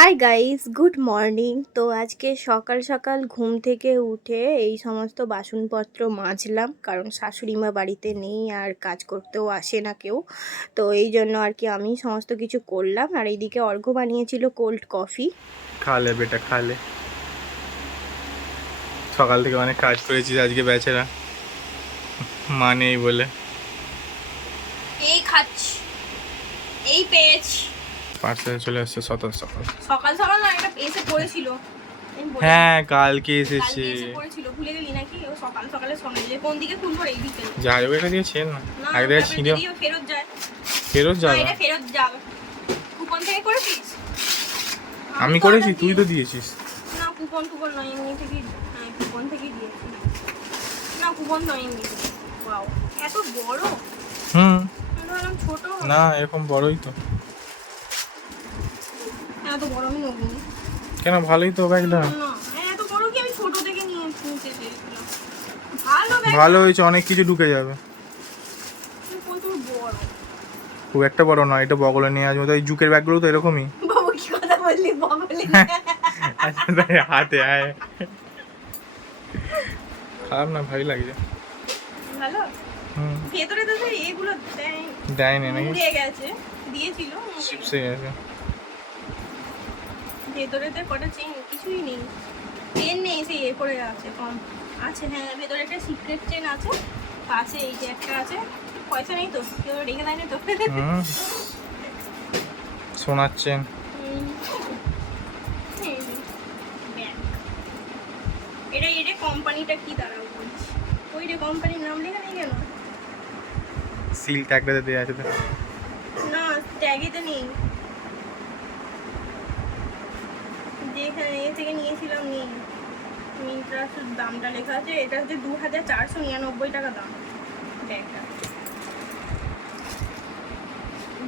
Hi guys, good morning. তো আজকে সকাল সকাল ঘুম থেকে উঠে এই সমস্ত বাসনপত্র মাজলাম, কারণ শাশুড়ি মা বাড়িতে নেই আর কাজ করতেও আসে না কেউ। তো এই জন্য আর কি আমি সমস্ত কিছু করলাম। আর এইদিকে অর্ঘ্য বানিয়েছিল কোল্ড কফি। খালে বেটা খালে, সকাল থেকে অনেক কাজ করেছিস আজকে বেচারা, মা নেই বলে। এই খাচ্ছি, এই পেয়েছি। পার্সেল চলে আসছে সকাল সকাল। সকাল সকাল না, এটা এসে পড়েছিল। হ্যাঁ কালকে এসেছে। কালকে এসে পড়েছিল, ভুলে গেলি নাকি? ও সকাল সকালে শোনে যে কোন দিকে খুলবো, এই দিকে। যাই হোক, এটা দিয়েছেন না না, আগে থেকে ছিঁড়ে যদিও ফেরত যায়। ফেরত না, যাবে। এটা ফেরত যাবে। কুপন থেকে করেছিস? আমি করেছি, তুই তো দিয়েছিস। না, কুপন নয়, এমনি থেকেই। হ্যাঁ, কুপন থেকেই দিয়েছি। না, কুপন নয়, এমনি থেকে। ওয়াও, এত বড়! হুম, আমি ভাবলাম ছোট। না এরকম বড়ই তো। এত বড় আমি নেবো না। কেন, ভালোই তো ব্যাগটা। না, এত বড় কি? আমি ছোট থেকে নিতে চেয়েছিলাম। ভালো ব্যাগ। ভালো হয়েছে, অনেক কিছু ঢুকে যাবে। প্রচুর বড়। খুব একটা বড় নয়, এটা বগলে নিয়ে আসবো। তো এই জুকের ব্যাগগুলো তো এরকমই। বাবু, কি কথা বললি? বগলে আচ্ছা তাই হাতে আয়। খারাপ না, ভালোই লাগছে। ভালো। হুম, ভেতরে তো সেই এগুলো দেয়নি নাকি? মুড়ে গেছে। দিয়েছিল চিপসে গেছে। ভেতরেতে কটা চেন কিছুই নেই। চেন নেই, সেই এ করে আছে কম আছে। হ্যাঁ, ভেতরে একটা সিক্রেট চেন আছে, পাশে এই যে একটা আছে। পয়সা নেই তো, কেউ রেখে দেয়নি তো। হুম, শোনাচ্ছেন। এই যে ব্যাগ। এটা কোম্পানিটা কি দাঁড়াও বলছি। ওই রে, কোম্পানির নাম লেখা নেই কেন? সিল ট্যাগটাতে দেওয়া আছে তো। না, ট্যাগেতে নেই। যেখানে এ থেকে নিয়েছিলাম নেই। মিন্ত্রা দামটা লেখা আছে, এটা হচ্ছে 2499 টাকা দাম ব্যাগটা।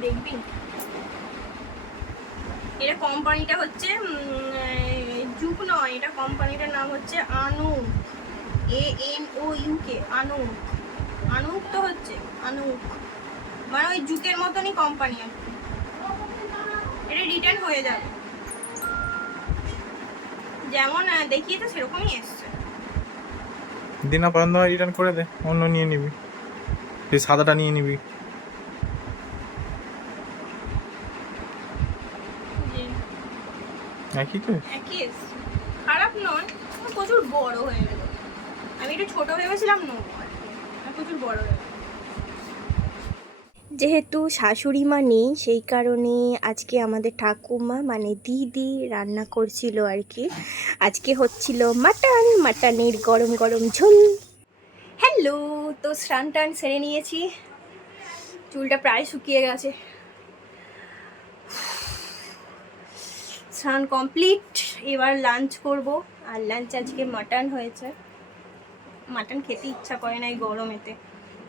দেখবি, এটা কোম্পানিটা হচ্ছে জুক নয়, এটা কোম্পানিটার নাম হচ্ছে আনুক। ANOUK, আনুক। আনুক তো হচ্ছে আনুক, মানে ওই জুকের মতনই কোম্পানি আর কি। এটা রিটার্ন হয়ে যাবে, যেমন দেখিয়েছে সেরকমই এসছে। দিনা পর্যন্ত রিটার্ন করে দে, অন্য নিয়ে নিবি, তুই সাদাটা নিয়ে নিবি। যে একই তো। একই এসছে, খারাপ নয়। প্রচুর বড় হয়ে গেল। আমি একটু ছোট ভেবেছিলাম, নেবো আর কি, প্রচুর বড় হয়ে গেল। যেহেতু শাশুড়ি মা নেই, সেই কারণে আজকে আমাদের ঠাকুমা মানে দিদি রান্না করছিল আর কি। আজকে হচ্ছিল মাটনের গরম গরম ঝোল। হ্যালো, তো স্নান টান সেরে নিয়েছি, চুলটা প্রায় শুকিয়ে গেছে। স্নান কমপ্লিট, এবার লাঞ্চ করব। আর লাঞ্চ আজকে মাটন হয়েছে। মাটন খেতে ইচ্ছা করে না এই গরমেতে,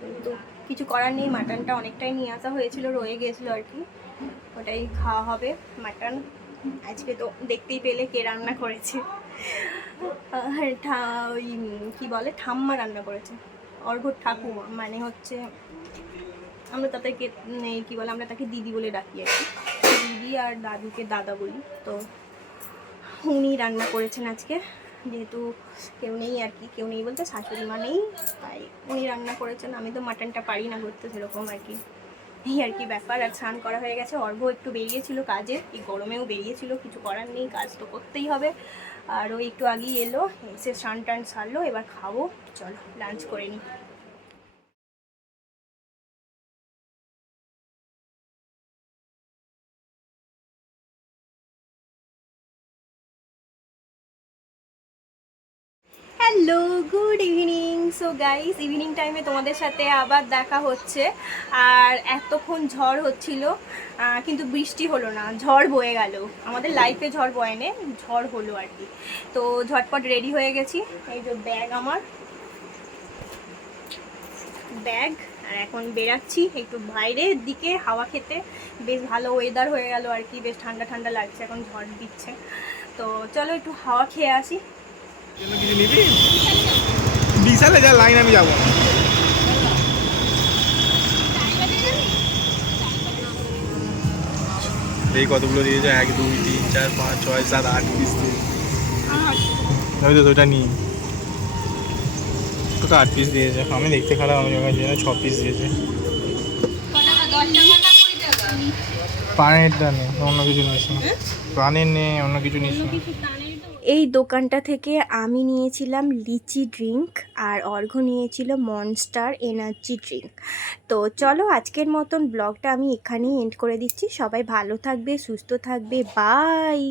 কিন্তু কিছু করার নেই। মাটনটা অনেকটাই নিয়ে আসা হয়েছিল, রয়ে গেছিলো আর কি, ওটাই খাওয়া হবে মাটন। আজকে তো দেখতেই পেলে কে রান্না করেছে। ওই কী বলে, ঠাম্মা রান্না করেছে। অর্ঘ্যর ঠাকুমা, মানে হচ্ছে আমরা তাদেরকে কী বলে, আমরা তাকে দিদি বলে ডাকি আর কি। দিদি আর দাদুকে দাদা বলি। তো উনি রান্না করেছেন আজকে, যেহেতু কেউ নেই আর কি। কেউ নেই বলতে শাশুড়ি মা নেই, তাই উনি রান্না করেছেন। আমি তো মাটনটা পারি না করতে সেরকম আর কি, এই আর কি ব্যাপার। আর স্নান করা হয়ে গেছে। অর্ঘ্য একটু বেরিয়েছিল কাজে, এই গরমেও বেরিয়েছিল, কিছু করার নেই, কাজ তো করতেই হবে। আর ওই একটু আগেই এলো, এসে স্নান টান সারলো, এবার খাবো। চলো লাঞ্চ করে নিই। Hello, good evening. So guys, evening টাইমে তোমাদের সাথে আবার দেখা হচ্ছে। আর এতক্ষণ ঝড় হচ্ছিল, কিন্তু বৃষ্টি হলো না, ঝড় বয়ে গেল। আমাদের লাইফে ঝড় বয়ে নে, ঝড় হলো আর কি। তো ঝটপট রেডি হয়ে গেছি। এই যে ব্যাগ, আমার ব্যাগ। আর এখন বেরাচ্ছি একটু বাইরের দিকে হাওয়া খেতে। বেশ ভালো ওয়েদার হয়ে গেল আর কি, বেশ ঠান্ডা ঠান্ডা লাগছে, এখন ঝড় দিচ্ছে। তো চলো একটু হাওয়া খেয়ে আসি। কিছু নিবি? বিশালে যা লাইন, আমি যাবো। এই কতগুলো দিয়েছে, 1 2 3 4 5 6 7 8 পিস দিয়েছে। ওই তো ওটা নিই, তো 8 পিস দিয়েছে। আমি দেখতে খারাপ, আমি যখন দিয়েছে 6 পিস দিয়েছে। পানিরটা নেই, অন্য কিছু নিস না। পানির নেই, অন্য কিছু নিস না। এই দোকানটা থেকে আমি নিয়েছিলাম লিচি ড্রিঙ্ক আর অর্ঘ্য নিয়েছিল মনস্টার এনার্জি ড্রিঙ্ক। তো চলো আজকের মতন ব্লগটা আমি এখানেই এন্ড করে দিচ্ছি। সবাই ভালো থাকবে, সুস্থ থাকবে, বাই।